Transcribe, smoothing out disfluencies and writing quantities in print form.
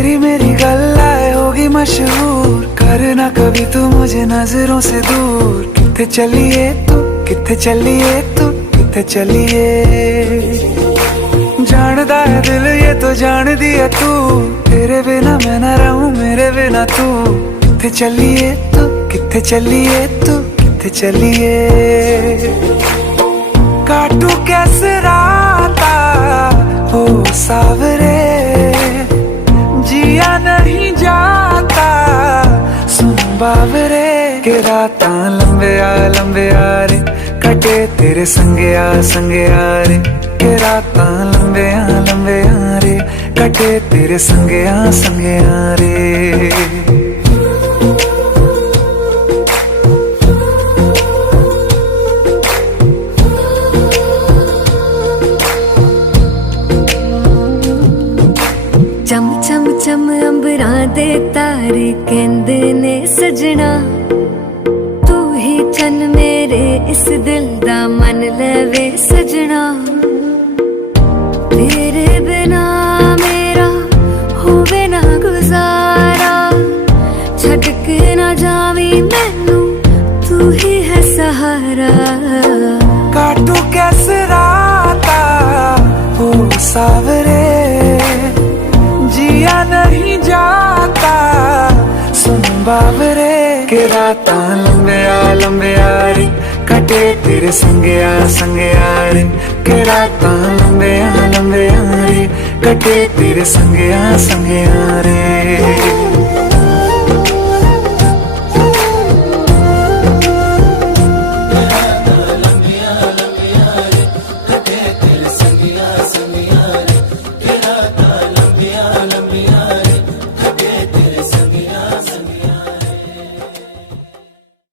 तेरी मेरी गल्लाए होगी मशहूर, करना कभी तू मुझे नजरों से दूर। किथे चलिए तू, किथे चलिए तू, किथे चलिए। जानदा है दिल ये तो जान दिया तू, तेरे बिना मैं ना रहूं मेरे बिना तू। किथे चलिए तू, किथे चलिए तू, किथे चलिए। काटू कैसे राता हो सावरे, जिया नहीं जाता सुन बावरे। के रात लंबे आ रे, कटे तेरे संगे आ रे। के रात लंबे आ रे, कटे तेरे संगे आ रे। चम चम चम अंबरां दे तारे कहंदे ने सजना, तू ही चन मेरे इस दिल दा मन लवे सजना। तेरे बिना मेरा होवे ना गुजारा, छड़ के ना जावी मैनू तू ही है सहारा। काटू कैसे राता हो सावरे, जिया नहीं जाता सुन बावरे। के रात लंबे आ रे, कटे तेरे संगे आ रे। के रात लंबे आ रे, कटे तेरे संगे आ रे।